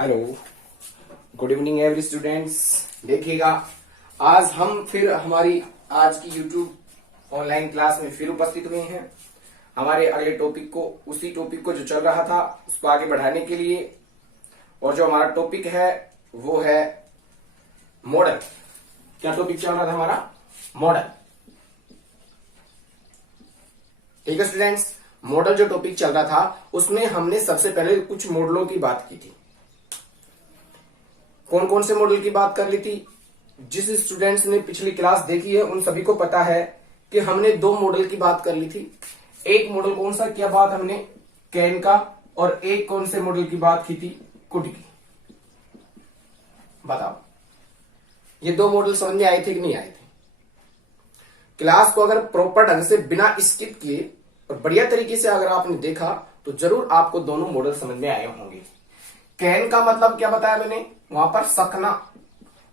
Hello, good evening every students. देखिएगा, आज हम फिर हमारी आज की यूट्यूब ऑनलाइन क्लास में फिर उपस्थित हुए हैं हमारे अगले टॉपिक को, उसी टॉपिक को जो चल रहा था उसको आगे बढ़ाने के लिए। और जो हमारा टॉपिक है वो है मॉडल। क्या टॉपिक चल रहा था हमारा? मॉडल। ठीक है स्टूडेंट्स, मॉडल जो टॉपिक चल रहा था उसमें हमने सबसे पहले कुछ मॉडलों की बात की थी। कौन कौन से मॉडल की बात कर ली थी? जिस स्टूडेंट्स ने पिछली क्लास देखी है उन सभी को पता है कि हमने दो मॉडल की बात कर ली थी। एक मॉडल कौन सा किया बात हमने? कैन का। और एक कौन से मॉडल की बात की थी? कुड की। बताओ, ये दो मॉडल समझ में आए थे कि नहीं आए थे? क्लास को अगर प्रॉपर ढंग से बिना स्किप किए और बढ़िया तरीके से अगर आपने देखा तो जरूर आपको दोनों मॉडल समझ में आए होंगे। कैन का मतलब क्या बताया मैंने? वहां पर सकना,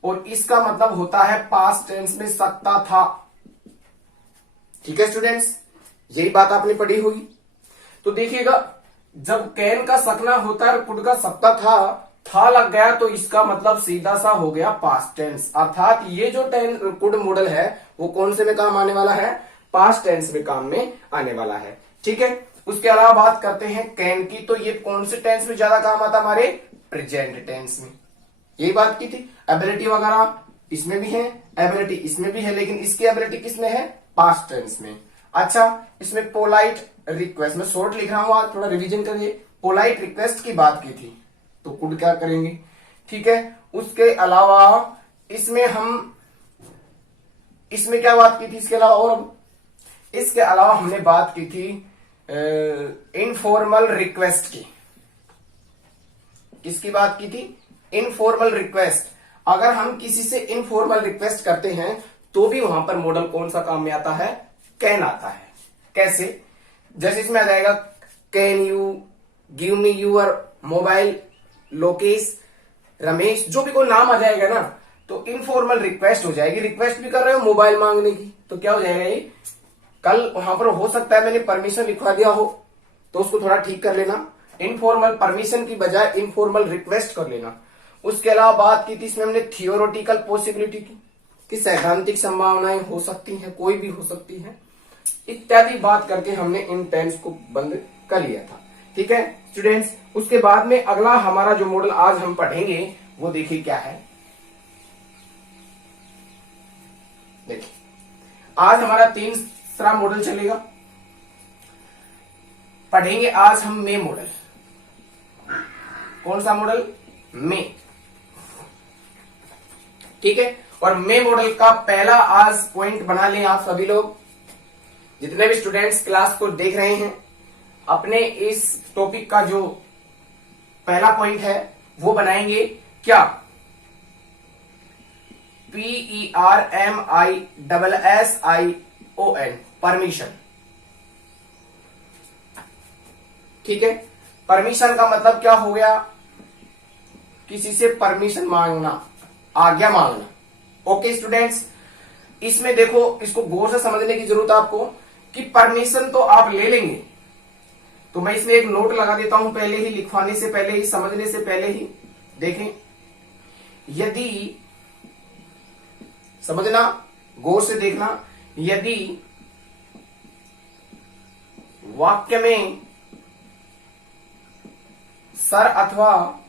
और इसका मतलब होता है पास्ट टेंस में सकता था। ठीक है स्टूडेंट्स, यही बात आपने पढ़ी होगी। तो देखिएगा, जब कैन का सकना होता है, कुड का सकता था लग गया तो इसका मतलब सीधा सा हो गया पास्ट टेंस। अर्थात ये जो कुड मॉडल है वो कौन से में काम आने वाला है? पास्ट टेंस में काम में आने वाला है। ठीक है, उसके अलावा बात करते हैं कैन की, तो ये कौन से टेंस में ज्यादा काम आता? हमारे प्रेजेंट टेंस में। यही बात की थी। एबिलिटी वगैरह इसमें भी है, एबिलिटी इसमें भी है, लेकिन इसकी एबिलिटी किसमें है? पास्ट टेंस में। अच्छा, इसमें पोलाइट रिक्वेस्ट, में शॉर्ट लिख रहा हूं, आज थोड़ा रिवीजन करिए। पोलाइट रिक्वेस्ट की बात की थी तो कुड क्या करेंगे? ठीक है, उसके अलावा इसमें क्या बात की थी? इसके अलावा इसके अलावा हमने बात की थी इनफॉर्मल रिक्वेस्ट की। किसकी बात की थी? Informal request. अगर हम किसी से इनफॉर्मल रिक्वेस्ट करते हैं तो भी वहां पर मॉडल कौन सा काम में आता है? कैन आता है। कैसे? जैसे इसमें आ जाएगा can you give me your mobile Lokesh Ramesh, जो भी कोई नाम आ जाएगा ना तो इनफॉर्मल रिक्वेस्ट हो जाएगी। रिक्वेस्ट भी कर रहे हो मोबाइल मांगने की, तो क्या हो जाएगा ये? कल वहां पर हो सकता है मैंने परमिशन लिखवा दिया हो तो उसको थोड़ा ठीक कर लेना। इनफॉर्मल परमिशन की बजाय इनफॉर्मल रिक्वेस्ट कर लेना। उसके अलावा बात की थी इसमें हमने थियोरेटिकल पॉसिबिलिटी की, कि सैद्धांतिक संभावनाएं हो सकती हैं, कोई भी हो सकती है, इत्यादि बात करके हमने इन टेंस को बंद कर लिया था। ठीक है स्टूडेंट्स, उसके बाद में अगला हमारा जो मॉडल आज हम पढ़ेंगे वो देखिए क्या है। देखिए, आज हमारा तीसरा मॉडल चलेगा। पढ़ेंगे आज हम मे मॉडल। कौन सा मॉडल? मे। ठीक है, और मे मॉडल का पहला आज पॉइंट बना लें आप सभी लोग, जितने भी स्टूडेंट्स क्लास को देख रहे हैं। अपने इस टॉपिक का जो पहला पॉइंट है वो बनाएंगे क्या? PERMISSION, permission. ठीक है, परमिशन का मतलब क्या हो गया? किसी से परमिशन मांगना, आज्ञा मांगना। ओके स्टूडेंट्स, इसमें देखो, इसको गौर से समझने की जरूरत है आपको कि परमिशन तो आप ले लेंगे, तो मैं इसमें एक नोट लगा देता हूं पहले ही, लिखवाने से पहले ही, समझने से पहले ही। देखें, यदि, समझना, गौर से देखना, यदि वाक्य में सर अथवा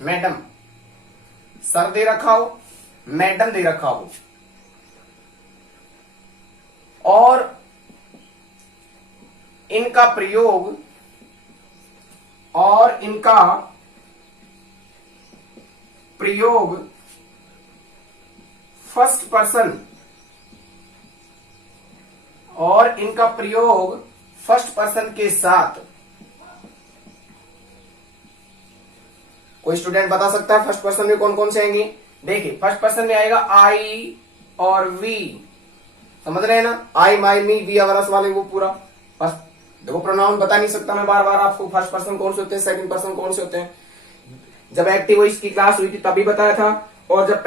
मैडम, सर दे रखा हो, मैडम दे रखा हो, और इनका प्रयोग फर्स्ट पर्सन के साथ, कोई स्टूडेंट बता सकता है फर्स्ट पर्सन में कौन कौन से आएंगे? देखिए, फर्स्ट पर्सन में आएगा आई और वी। समझ रहे हैं ना? आई, माई, मी, वी, अवरस वाले वो पूरा। फर्स्ट देखो, प्रोनाउन बता नहीं सकता मैं बार बार आपको फर्स्ट पर्सन कौन से होते हैं, सेकंड पर्सन कौन से होते हैं। जब एक्टिव वॉइस की क्लास हुई थी तभी बताया था, और जब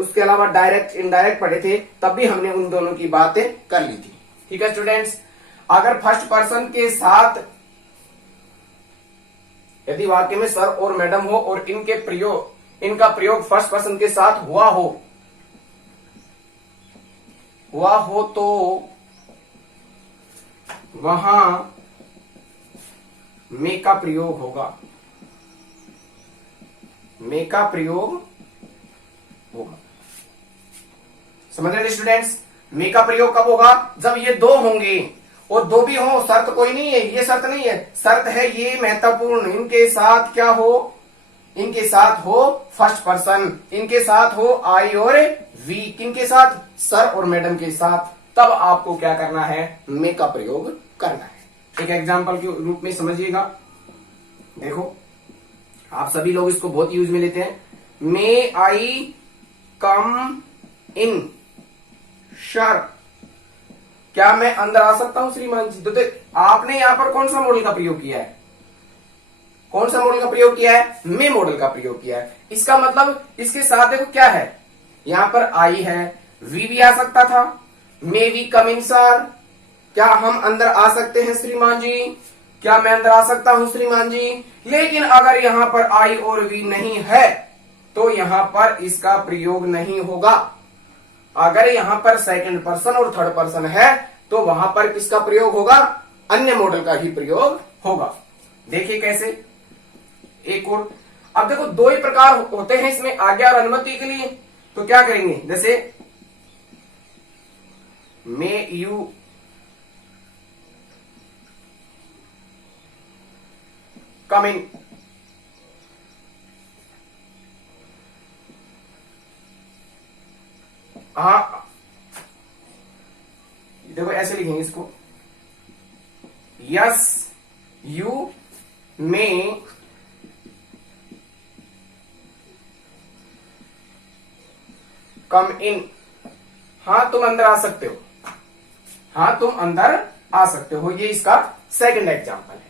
उसके अलावा डायरेक्ट इनडायरेक्ट पढ़े थे तब भी हमने उन दोनों की बातें कर ली थी। ठीक है स्टूडेंट्स, अगर फर्स्ट पर्सन के साथ यदि वाक्य में सर और मैडम हो और इनका प्रयोग फर्स्ट पर्सन के साथ हुआ हो तो वहां मे का प्रयोग होगा। मे का प्रयोग होगा। समझ रहे स्टूडेंट्स? मे का प्रयोग कब होगा? जब ये दो होंगे, और दो भी हो, शर्त कोई नहीं है, ये शर्त नहीं है, शर्त है ये महत्वपूर्ण, इनके साथ क्या हो, इनके साथ हो फर्स्ट पर्सन, इनके साथ हो आई और वी, किनके साथ? सर और मैडम के साथ। तब आपको क्या करना है? मे का प्रयोग करना है। एक एग्जांपल के रूप में समझिएगा। देखो, आप सभी लोग इसको बहुत यूज में लेते हैं। मे आई कम इन सर, क्या मैं अंदर आ सकता हूं श्रीमान जी? तो आपने यहां पर कौन सा मॉडल का प्रयोग किया है? कौन सा मॉडल का प्रयोग किया है? मे मॉडल का प्रयोग किया है। इसका मतलब इसके साथ देखो क्या है, यहां पर आई है, वी भी आ सकता था, मे वी कम इन सर, क्या हम अंदर आ सकते हैं श्रीमान जी? क्या मैं अंदर आ सकता हूं श्रीमान जी? लेकिन अगर यहां पर आई और वी नहीं है तो यहां पर इसका प्रयोग नहीं होगा। अगर यहां पर सेकंड पर्सन और थर्ड पर्सन है तो वहां पर किसका प्रयोग होगा? अन्य मॉडल का ही प्रयोग होगा। देखिए कैसे। एक और, अब देखो दो ही प्रकार होते हैं इसमें, आज्ञा और अनुमति के लिए। तो क्या करेंगे, जैसे मे यू कम इन, हाँ देखो ऐसे लिखेंगे इसको, यस यू मे कम इन, हाँ तुम अंदर आ सकते हो, हाँ तुम अंदर आ सकते हो। ये इसका सेकंड एग्जांपल है।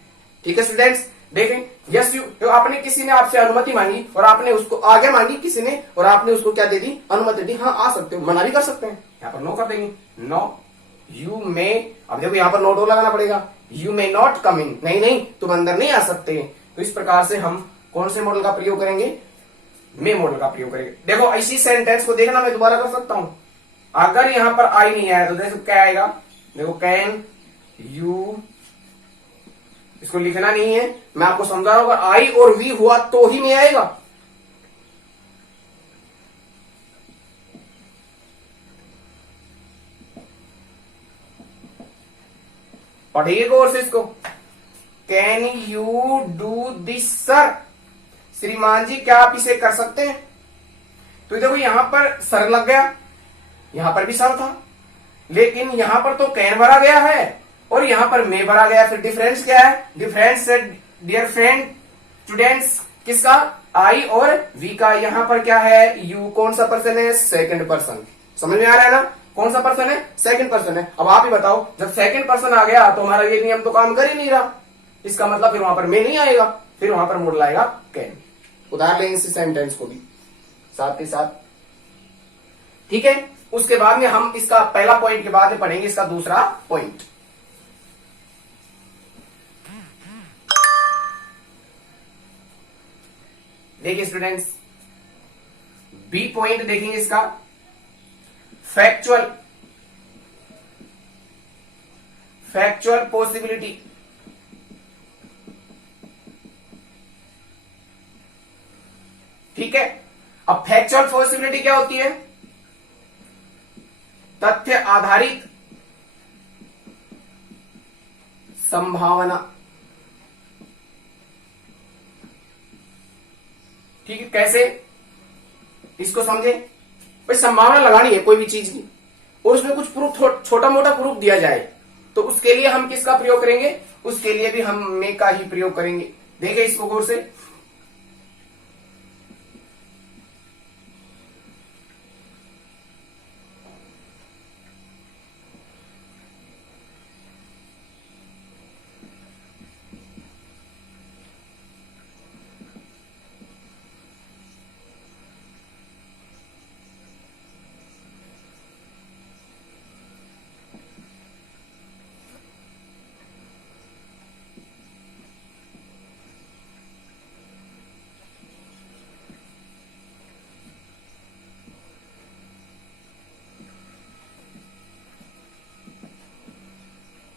ठीक है स्टूडेंट्स, देखें, यस यू, तो आपने, किसी ने आपसे अनुमति मांगी और आपने उसको आगे मांगी किसी ने, और आपने उसको क्या दे दी? अनुमति दी। हाँ आ सकते हो, मना भी कर सकते हैं, यहां पर नो कर देंगे, नो यू मे, अब देखो यहां पर नो डो लगाना पड़ेगा, यू मे नॉट कम इन, नहीं नहीं तुम अंदर नहीं आ सकते। तो इस प्रकार से हम कौन से मॉडल का प्रयोग करेंगे? मे मॉडल का प्रयोग करेंगे। देखो इसी सेंटेंस को देखना, मैं दोबारा कर सकता हूं। अगर यहां पर आई नहीं आया तो देखो क्या आएगा, देखो कैन यू, इसको लिखना नहीं है, मैं आपको समझा रहा हूं। अगर आई और वी हुआ तो ही नहीं आएगा। पढ़िए गौर से इसको। Can you do this sir, श्रीमान जी क्या आप इसे कर सकते हैं? तो देखो यहां पर सर लग गया, यहां पर भी सर था, लेकिन यहां पर तो कैन भरा गया है और यहां पर मे भरा गया। फिर डिफरेंस क्या है? डिफरेंस डियर फ्रेंड स्टूडेंट्स किसका? आई और वी का। यहां पर क्या है? यू कौन सा पर्सन है? Second person. समझ में आ रहा है ना? कौन सा पर्सन है? सेकंड पर्सन है। अब आप ही बताओ, जब सेकंड पर्सन आ गया तो हमारा ये नियम तो काम कर ही नहीं रहा, इसका मतलब फिर वहां पर मे नहीं आएगा, फिर वहां पर मॉडल आएगा कैन। उदाहरण लेंगे इस सेंटेंस को भी साथ के साथ। ठीक है, उसके बाद में हम इसका पहला पॉइंट के बाद में पढ़ेंगे इसका दूसरा पॉइंट। देखिए स्टूडेंट्स, बी पॉइंट देखेंगे इसका, फैक्चुअल पॉसिबिलिटी। ठीक है, अब फैक्चुअल पॉसिबिलिटी क्या होती है? तथ्य आधारित संभावना। ठीक है, कैसे इसको समझे भाई? संभावना लगानी है कोई भी चीज की और उसमें कुछ प्रूफ, छोटा मोटा प्रूफ दिया जाए, तो उसके लिए हम किसका प्रयोग करेंगे? उसके लिए भी हम मे का ही प्रयोग करेंगे। देखिए इसको गौर से,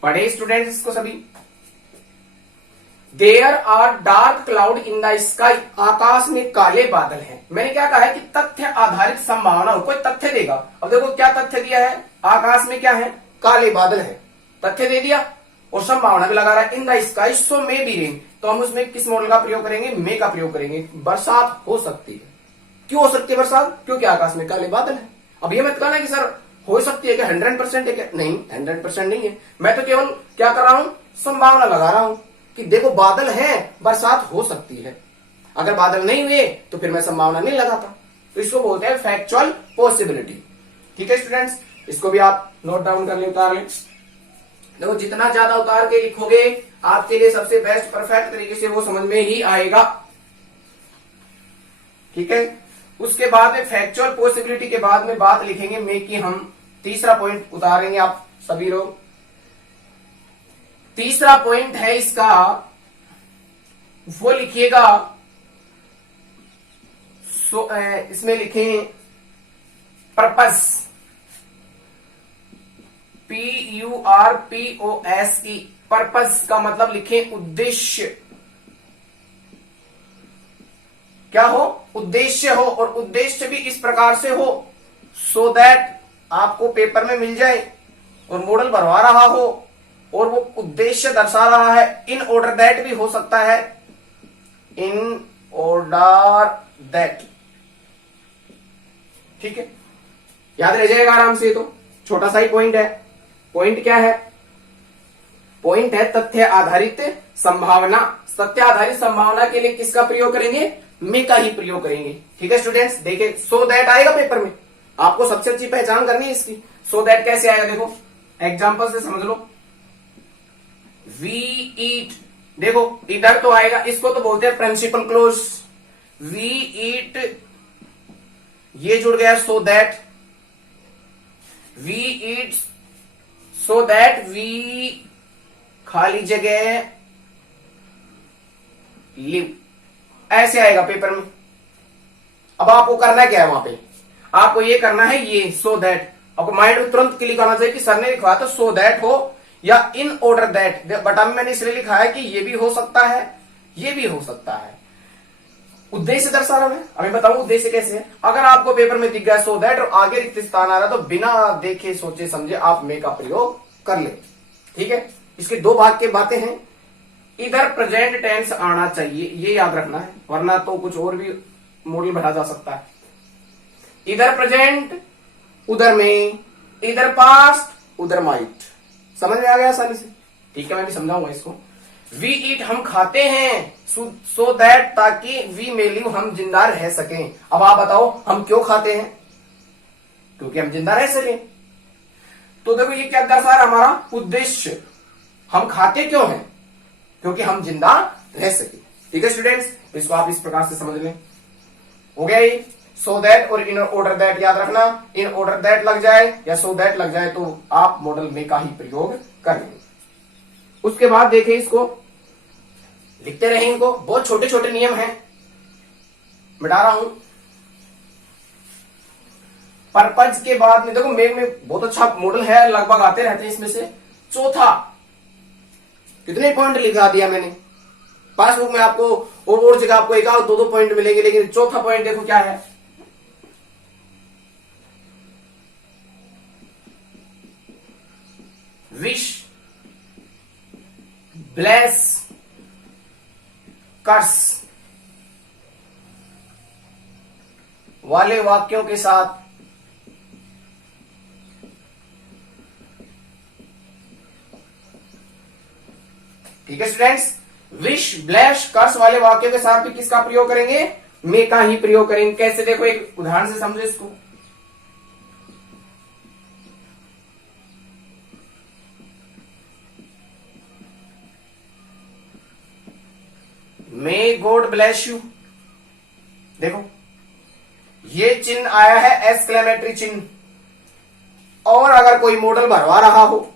पढ़े स्टूडेंट्स इसको सभी। There are dark cloud in the sky, आकाश में काले बादल हैं। मैंने क्या कहा है कि तथ्य आधारित संभावना, कोई तथ्य देगा। अब देखो क्या तथ्य दिया है, आकाश में क्या है, काले बादल है, तथ्य दे दिया और संभावना भी लगा रहा है इन the sky so may be rain. तो हम उसमें किस मॉडल का प्रयोग करेंगे, मे का प्रयोग करेंगे। बरसात हो सकती है। क्यों हो सकती है बरसात, क्योंकि आकाश में काले बादल है। अब ये मत कहना कि सर हो सकती है क्या, 100% है क्या, नहीं 100% नहीं है। मैं तो केवल क्या कर रहा हूं, संभावना लगा रहा हूं कि देखो बादल है, बरसात हो सकती है। अगर बादल नहीं हुए तो फिर मैं संभावना नहीं लगाता। तो इसको बोलते हैं फैक्चुअल पॉसिबिलिटी। ठीक है स्टूडेंट्स, इसको भी आप नोट डाउन कर ले, उतार ले। देखो जितना ज्यादा उतार के लिखोगे आपके लिए सबसे बेस्ट परफेक्ट तरीके से वो समझ में ही आएगा। ठीक है, उसके बाद में फैक्चुअल पॉसिबिलिटी के बाद में बात लिखेंगे मे की। हम तीसरा पॉइंट उतारेंगे आप सभी लोग। तीसरा पॉइंट है इसका, वो लिखिएगा इसमें लिखें पर्पस, PURPOSE, पर्पस का मतलब लिखें उद्देश्य। क्या हो, उद्देश्य हो, और उद्देश्य भी इस प्रकार से हो सो दैट आपको पेपर में मिल जाए और मॉडल भरवा रहा हो और वो उद्देश्य दर्शा रहा है। इन ऑर्डर दैट भी हो सकता है, इन ऑर्डर दैट। ठीक है, याद रह जाएगा आराम से। तो छोटा सा ही पॉइंट है। पॉइंट क्या है, पॉइंट है तथ्य आधारित संभावना। तथ्य आधारित संभावना के लिए किसका प्रयोग करेंगे, मे का ही प्रयोग करेंगे। ठीक है स्टूडेंट्स, देखिए सो दैट आएगा पेपर में, आपको सबसे अच्छी पहचान करनी है इसकी। सो दैट कैसे आएगा, देखो एग्जांपल से समझ लो। वी ईट, देखो इधर तो आएगा, इसको तो बोलते हैं प्रिंसिपल क्लोज। वी ईट, ये जुड़ गया so that. We eat so that we, खाली जगह लिव, ऐसे आएगा पेपर में। अब आपको करना क्या है, वहां पे आपको ये करना है ये सो दैट। आपको माइंड में तुरंत क्लिक आना चाहिए कि सर ने लिखा तो सो दैट हो या इन ऑर्डर दैट। बट अब मैंने इसलिए लिखा है कि ये भी हो सकता है, ये भी हो सकता है। उद्देश्य दर्शा रहा मैं, अभी बताऊं उद्देश्य कैसे है। अगर आपको पेपर में दिख गया सो दैट और आगे रिक्त स्थान आ रहा तो बिना देखे सोचे समझे आप मे का प्रयोग कर ले। ठीक है, इसके दो भाग के बातें हैं। इधर प्रेजेंट टेंस आना चाहिए, ये याद रखना है, वरना तो कुछ और भी मॉडल भरा जा सकता है। इधर प्रेजेंट, उधर में, इधर पास्ट, उधर माइट। समझ में आ गया आसानी से। ठीक है, मैं भी समझाऊंगा इसको। वी ईट, हम खाते हैं, सो दैट, ताकि वी मे लिव, हम जिंदा रह सकें। अब आप बताओ हम क्यों खाते हैं, क्योंकि हम जिंदा रह सकें। तो देखो ये क्या दर्शा रहा, हमारा उद्देश्य। हम खाते क्यों हैं, क्योंकि हम जिंदा रह सके। ठीक है स्टूडेंट्स, इसको आप इस प्रकार से समझ लें। हो गया ये सो दैट और इन ऑर्डर दैट याद रखना। इन ऑर्डर दैट लग जाए या सो दैट लग जाए तो आप मॉडल में का ही प्रयोग कर लेंगे। उसके बाद देखिए इसको, लिखते रहे इनको, बहुत छोटे छोटे नियम हैं, मिटा रहा हूं। पर्पज के बाद में देखो मेघ में बहुत अच्छा मॉडल है, लगभग आते रहते हैं इसमें से। चौथा, कितने पॉइंट लिखा दिया मैंने पासबुक में आपको, और जगह आपको एक और दो पॉइंट मिलेंगे, लेकिन चौथा पॉइंट देखो क्या है। विश, ब्लेस, कर्स वाले वाक्यों के साथ ठीक है स्टूडेंट्स, विश, ब्लेस, कर्स वाले वाक्यों के साथ भी किसका प्रयोग करेंगे, मे का ही प्रयोग करेंगे। कैसे, देखो एक उदाहरण से समझो इसको। May God bless you. देखो ये चिन्ह आया है एक्सक्लेमेटरी चिन्ह, और अगर कोई मॉडल भरवा रहा हो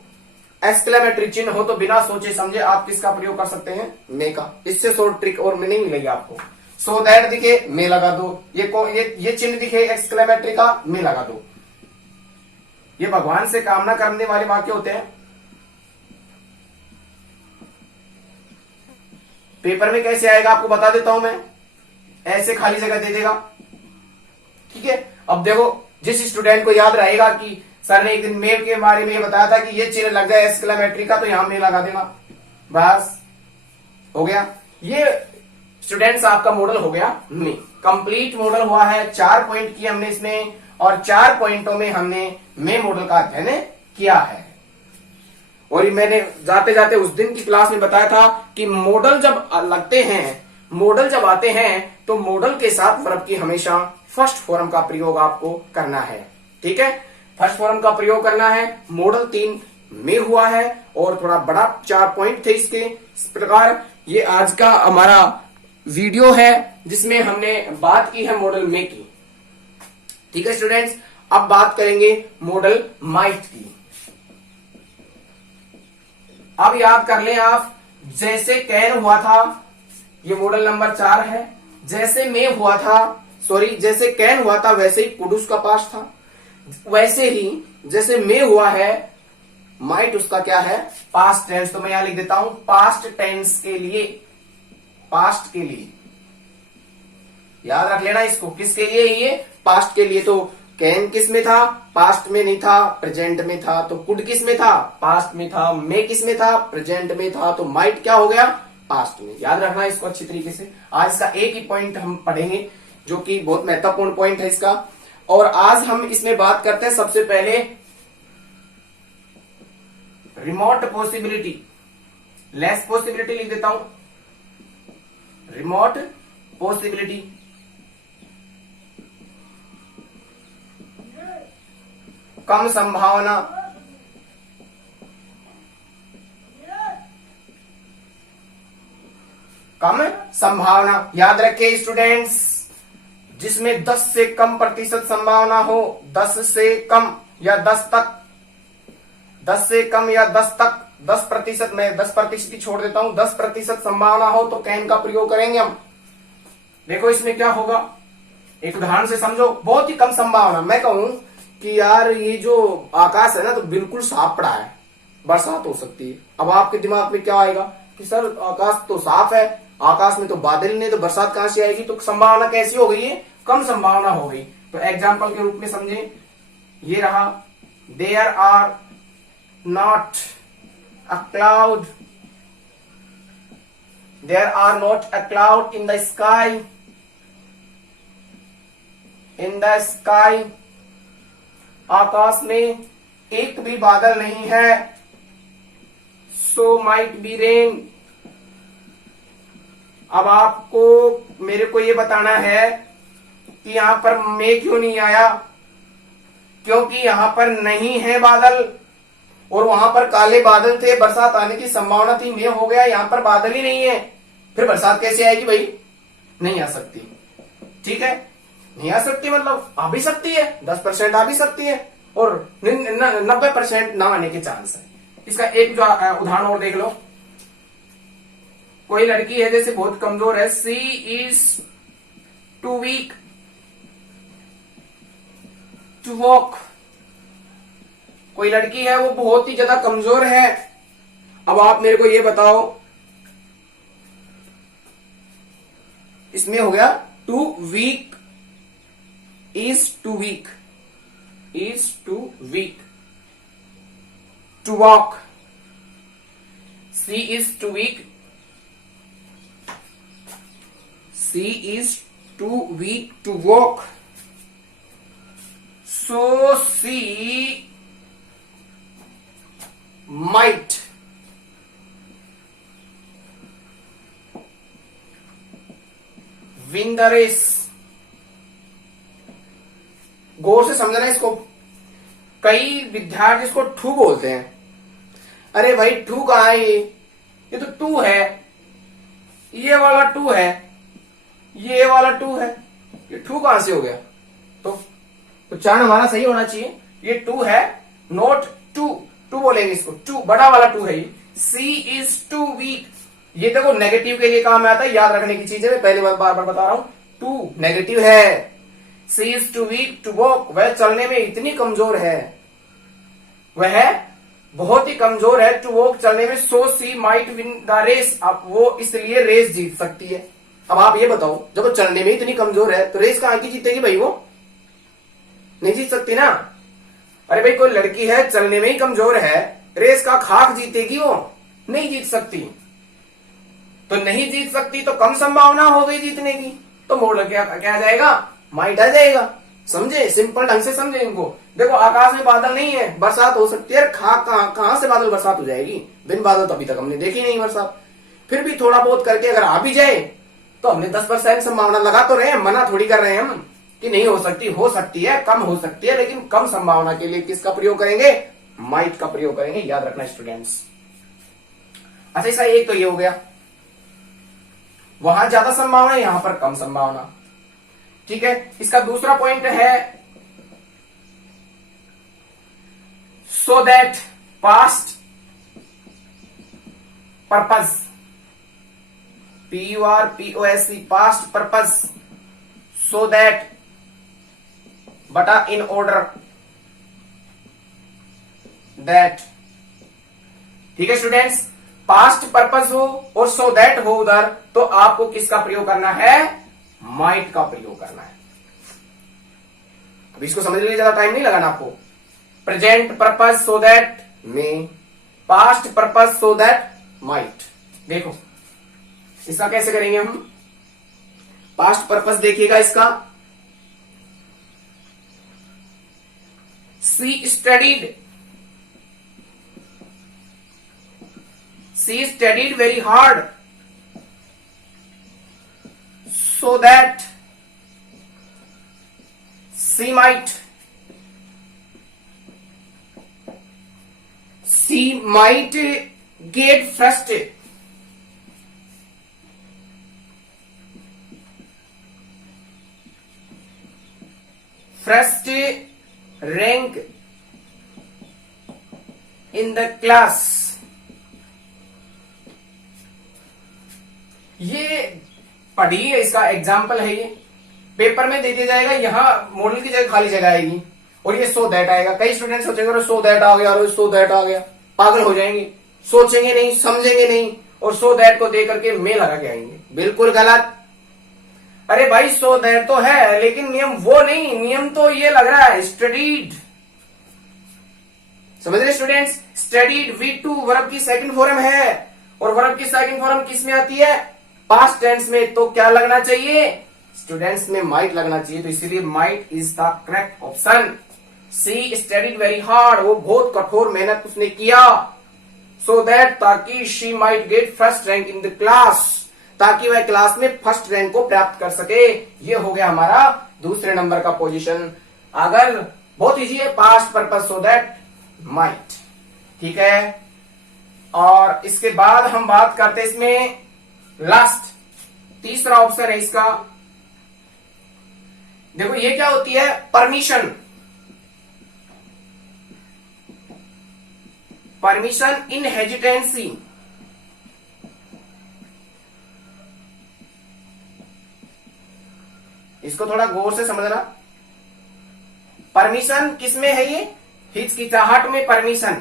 एक्सक्लेमेटरी चिन्ह हो तो बिना सोचे समझे आप किसका प्रयोग कर सकते हैं, मे का। इससे शॉर्ट ट्रिक और में नहीं मिलेगी आपको। सो दैट दिखे, मे लगा दो। ये चिन्ह दिखे एक्सक्लेमेटरी का, मे लगा दो। ये भगवान से कामना करने वाले वाक्य होते हैं। पेपर में कैसे आएगा आपको बता देता हूं मैं, ऐसे खाली जगह दे देगा। ठीक है, अब देखो जिस स्टूडेंट को याद रहेगा कि सर ने एक दिन मेव के बारे में ये बताया था कि ये चिन्ह लग जाए एक्सक्लेमेटरी का, तो यहां में लगा देना, बस हो गया। ये स्टूडेंट्स आपका मॉडल हो गया में कंप्लीट मॉडल हुआ है। 4 पॉइंट किए हमने इसमें, और 4 पॉइंटों में हमने मे मॉडल का अध्ययन किया है। और मैंने जाते जाते उस दिन की क्लास में बताया था कि मॉडल जब लगते हैं, मॉडल जब आते हैं, तो मॉडल के साथ वर्ब की हमेशा फर्स्ट फॉर्म का प्रयोग आपको करना है। ठीक है, फर्स्ट फॉर्म का प्रयोग करना है। मॉडल 3 में हुआ है और थोड़ा बड़ा 4 पॉइंट थे इसके। इस प्रकार ये आज का हमारा वीडियो है जिसमें हमने बात की है मॉडल में की। ठीक है स्टूडेंट्स, अब बात करेंगे मॉडल माइट की। अब याद कर लें आप, जैसे कैन हुआ था, ये मॉडल नंबर 4 है। जैसे में हुआ था, सॉरी जैसे कैन हुआ था वैसे ही कुड उसका पास्ट था, वैसे ही जैसे में हुआ है माइट उसका क्या है, पास्ट टेंस। तो मैं यहां लिख देता हूं पास्ट टेंस के लिए, पास्ट के लिए याद रख लेना इसको, किसके लिए, ये पास्ट के लिए। तो कैन किस में था, पास्ट में नहीं था, प्रेजेंट में था। तो कुड किस में था, पास्ट में था। मे किस में था, प्रेजेंट में था। तो माइट क्या हो गया, पास्ट में। याद रखना इसको अच्छी तरीके से। आज इसका एक ही पॉइंट हम पढ़ेंगे जो कि बहुत महत्वपूर्ण पॉइंट है इसका। और आज हम इसमें बात करते हैं सबसे पहले रिमोट पॉसिबिलिटी, लेस पॉसिबिलिटी लिख देता हूं, रिमोट पॉसिबिलिटी। कम संभावना, कम संभावना। याद रखिए स्टूडेंट्स, जिसमें 10 से कम प्रतिशत संभावना हो, 10 से कम या 10 तक, 10 से कम या 10 तक, 10% में 10% ही छोड़ देता हूं, 10% संभावना हो तो कैन का प्रयोग करेंगे हम। देखो इसमें क्या होगा, एक उदाहरण से समझो। बहुत ही कम संभावना, मैं कहूं कि यार ये जो आकाश है ना तो बिल्कुल साफ पड़ा है, बरसात हो सकती है। अब आपके दिमाग में क्या आएगा कि सर आकाश तो साफ है, आकाश में तो बादल नहीं, तो बरसात कहां से आएगी। तो संभावना कैसी हो गई है, कम संभावना हो गई। तो एग्जाम्पल के रूप में समझे, ये रहा, there are not a cloud, there are not a cloud in the sky, in the sky. आकाश में एक भी बादल नहीं है। So might be rain. अब आपको मेरे को ये बताना है कि यहां पर मे क्यों नहीं आया, क्योंकि यहां पर नहीं है बादल और वहां पर काले बादल थे, बरसात आने की संभावना थी, मे हो गया, यहां पर बादल ही नहीं है, फिर बरसात कैसे आएगी भाई, नहीं आ सकती। ठीक है, नहीं आ सकती मतलब आ भी सकती है, 10% आ भी सकती है और 90% ना आने के चांस है। इसका एक जो उदाहरण और देख लो। कोई लड़की है जैसे बहुत कमजोर है, she is too weak to walk. कोई लड़की है वो बहुत ही ज्यादा कमजोर है। अब आप मेरे को ये बताओ, इसमें हो गया too weak, is too weak, is too weak to walk. She is too weak, she is too weak to walk. So she might win the race. गौर से समझना इसको। कई विद्यार्थी इसको ठू बोलते हैं। अरे भाई ठू कहां है, ये तो टू है, ये वाला टू है, ये वाला टू है, ये टू कहां से हो गया। तो उच्चारण हमारा सही होना चाहिए। ये टू है, नोट टू, टू बोलेंगे इसको, टू बड़ा वाला टू है। सी इज टू वीक, ये देखो नेगेटिव के लिए काम आता है, याद रखने की चीज है, मैं पहले बार बार बता रहा हूं। टू नेगेटिव है। She is too weak to walk, वह चलने में इतनी कमजोर है, वह बहुत ही कमजोर है, टू वॉक चलने में, सो सी माइट विन द रेस, अब वो इसलिए रेस जीत सकती है। अब आप ये बताओ, जब वो चलने में इतनी कमजोर है तो रेस कहां की जीतेगी भाई, वो नहीं जीत सकती ना। अरे भाई कोई लड़की है चलने में ही कमजोर है, रेस का खाक जीतेगी वो, नहीं जीत सकती। तो नहीं जीत सकती तो कम संभावना हो गई जीतने की, तो मॉडल क्या क्या आ जाएगा, माइट आ जाएगा। समझे, सिंपल ढंग से समझे इनको। देखो आकाश में बादल नहीं है, बरसात हो सकती है, कहां से बादल बरसात हो जाएगी, बिन बादल तो अभी तक हमने देखी नहीं बरसात। फिर भी थोड़ा बहुत करके अगर आ भी जाए तो हमने 10% संभावना लगा तो रहे हैं, मना थोड़ी कर रहे हैं हम कि नहीं हो सकती, हो सकती है, कम हो सकती है, लेकिन कम संभावना के लिए किसका प्रयोग करेंगे, माइट का प्रयोग करेंगे, याद रखना स्टूडेंट्स। अच्छा ऐसा एक तो ये हो गया, वहां ज्यादा संभावना, यहां पर कम संभावना। ठीक है, इसका दूसरा पॉइंट है so that past purpose, PURPOSE past purpose, so that बटा इन ऑर्डर दैट। ठीक है स्टूडेंट्स, पास्ट पर्पस हो और सो दैट हो उधर, तो आपको किसका प्रयोग करना है, माइट का प्रयोग करना है। अब इसको समझने के लिए ज्यादा टाइम नहीं लगाना आपको। Present purpose so that may, past purpose so that might. देखो इसका कैसे करेंगे हम, पास्ट पर्पस देखिएगा इसका, she studied very hard so that she might get first rank in the class। ये पढ़ी है, इसका एग्जाम्पल है, ये पेपर में दे दिया जाएगा, यहां मॉडल की जगह खाली जगह आएगी और ये सो दैट आएगा। कई स्टूडेंट सोचेंगे सो दैट आ गया, सो दैट आ गया, पागल हो जाएंगे, सोचेंगे नहीं, समझेंगे नहीं और सो दैट को दे करके मेल लगा के आएंगे, बिल्कुल गलत। अरे भाई सो दैट तो है, लेकिन नियम वो नहीं, नियम तो ये लग रहा है स्टडीड। समझ रहे स्टूडेंट्स, स्टडीड V2 वर्ब की सेकंड फॉर्म है और वर्ब की सेकंड फॉर्म किस में आती है, पास्ट टेंस में, तो क्या लगना चाहिए स्टूडेंट्स में, माइट लगना चाहिए। तो इसीलिए might is the correct option. She studied very hard, वो बहुत कठोर मेहनत उसने किया, सो दैट ताकि she might get first rank in the class, ताकि वह क्लास में फर्स्ट रैंक को प्राप्त कर सके। ये हो गया हमारा दूसरे नंबर का पोजीशन। अगर बहुत इजी है, past purpose so that might. ठीक है, और इसके बाद हम बात करते हैं इसमें लास्ट तीसरा ऑप्शन है इसका। देखो ये क्या होती है, परमिशन। परमिशन इन हेजिटेंसी, इसको थोड़ा गौर से समझना। परमिशन किसमें है, ये हिचकिचाहट में परमिशन,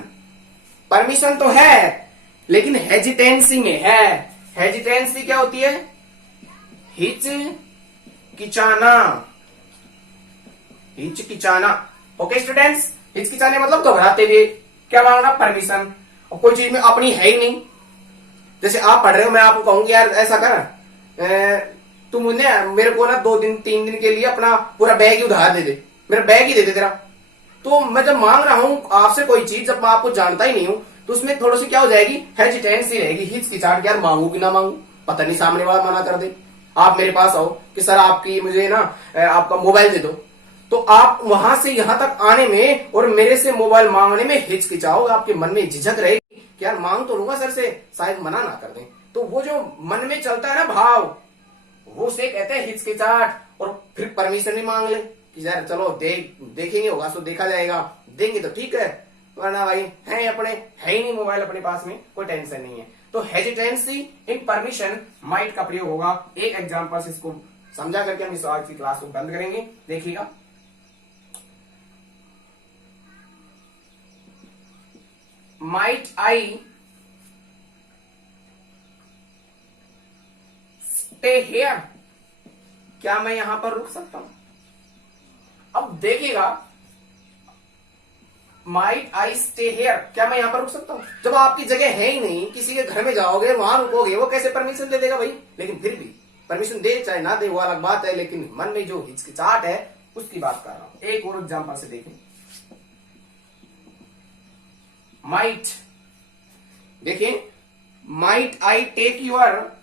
परमिशन तो है लेकिन हेजिटेंसी में है। हेजिटेंसी क्या होती है, हिचकिचाना, हिचकिचाना। ओके स्टूडेंट्स, हिचकिचाने मतलब घबराते हुए क्या मांगना, परमिशन। और कोई चीज में अपनी है ही नहीं, जैसे आप पढ़ रहे हो, मैं आपको कहूंगी यार ऐसा कर, तुम मेरे को ना 2-3 दिन के लिए अपना पूरा बैग ही उधार दे दे, मेरा बैग ही दे दे तेरा। तो मैं जब मांग रहा हूं आपसे कोई चीज, जब मैं आपको जानता ही नहीं हूं, तो उसमें थोड़ी सी क्या हो जाएगी, हेजिटेंसी रहेगी, हिचकिचाहट, यार मांगू कि ना मांगू, पता नहीं सामने वाला मना कर दे। आप मेरे पास आओ कि सर आपकी मुझे ना आपका मोबाइल दे दो, तो आप वहां से यहां तक आने में और मेरे से मोबाइल मांगने में हिचकिचाओगे, आपके मन में झिझक रहेगी कि यार मांग तो लूंगा सर से, शायद मना ना कर दें। तो वो जो मन में चलता है ना भाव, वो से कहते हैं हिचकिचाहट। और फिर परमिशन ही मांग ले कि यार चलो देखेंगे, होगा तो देखा जाएगा, देंगे तो ठीक है, वरना भाई है अपने, है ही नहीं मोबाइल अपने पास में, कोई टेंशन नहीं है। तो हेजिटेंसी इन परमिशन माइट का प्रयोग होगा। एक एग्जांपल से इसको समझा करके हम इस आज की क्लास को बंद करेंगे, देखिएगा। माइट आई स्टे हियर, क्या मैं यहां पर रुक सकता हूं? अब देखिएगा, माइट आई स्टे हियर, क्या मैं यहां पर रुक सकता हूं? जब आपकी जगह है ही नहीं, किसी के घर में जाओगे वहां रुकोगे, वो कैसे परमिशन दे देगा भाई? लेकिन फिर भी परमिशन दे चाहे ना दे वो अलग बात है, लेकिन मन में जो हिचकिचाहट है उसकी बात कर रहा हूं। एक और एग्जांपल से देखें, माइट, देखिए, might I take your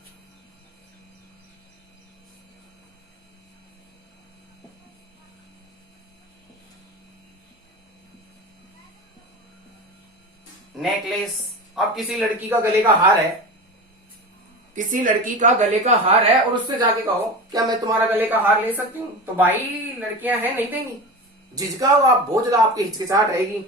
necklace. अब किसी लड़की का गले का हार है, किसी लड़की का गले का हार है और उससे जाके कहो क्या मैं तुम्हारा गले का हार ले सकती हूँ? तो भाई लड़कियां हैं नहीं देंगी, झिझकाओ आप, बहुत ज्यादा आपकी हिचकिचाहट रहेगी।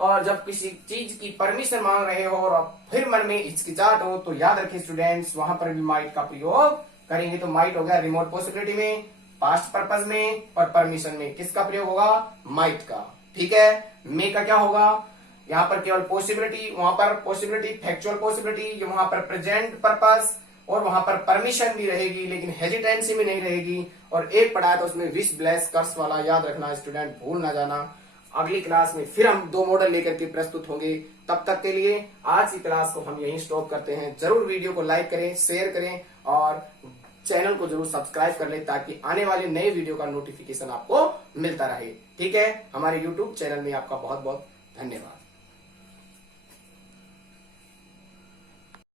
और जब किसी चीज की परमिशन मांग रहे हो और फिर मन में हिचकिचाहट हो तो याद रखिए स्टूडेंट्स, वहां पर भी माइट का प्रयोग करेंगे। तो माइट हो गया रिमोट पॉसिबिलिटी में, पास्ट पर्पज में और परमिशन में किसका प्रयोग होगा? माइट का। ठीक है, मे का क्या होगा? यहाँ पर केवल पॉसिबिलिटी, वहां पर पॉसिबिलिटी फैक्चुअल पॉसिबिलिटी, वहां पर प्रेजेंट पर्पस और वहां पर परमिशन भी रहेगी लेकिन हेजिटेंसी में नहीं रहेगी। और एक पढ़ाया था उसमें विश ब्लेस कर्स वाला, याद रखना स्टूडेंट, भूल ना जाना। अगली क्लास में फिर हम 2 मॉडल लेकर के प्रस्तुत होंगे। तब तक के लिए आज की क्लास को हम यहीं स्टॉप करते हैं। जरूर वीडियो को लाइक करें, शेयर करें और चैनल को जरूर सब्सक्राइब कर लें ताकि आने वाले नए वीडियो का नोटिफिकेशन आपको मिलता रहे। ठीक है, हमारे यूट्यूब चैनल में आपका बहुत बहुत धन्यवाद।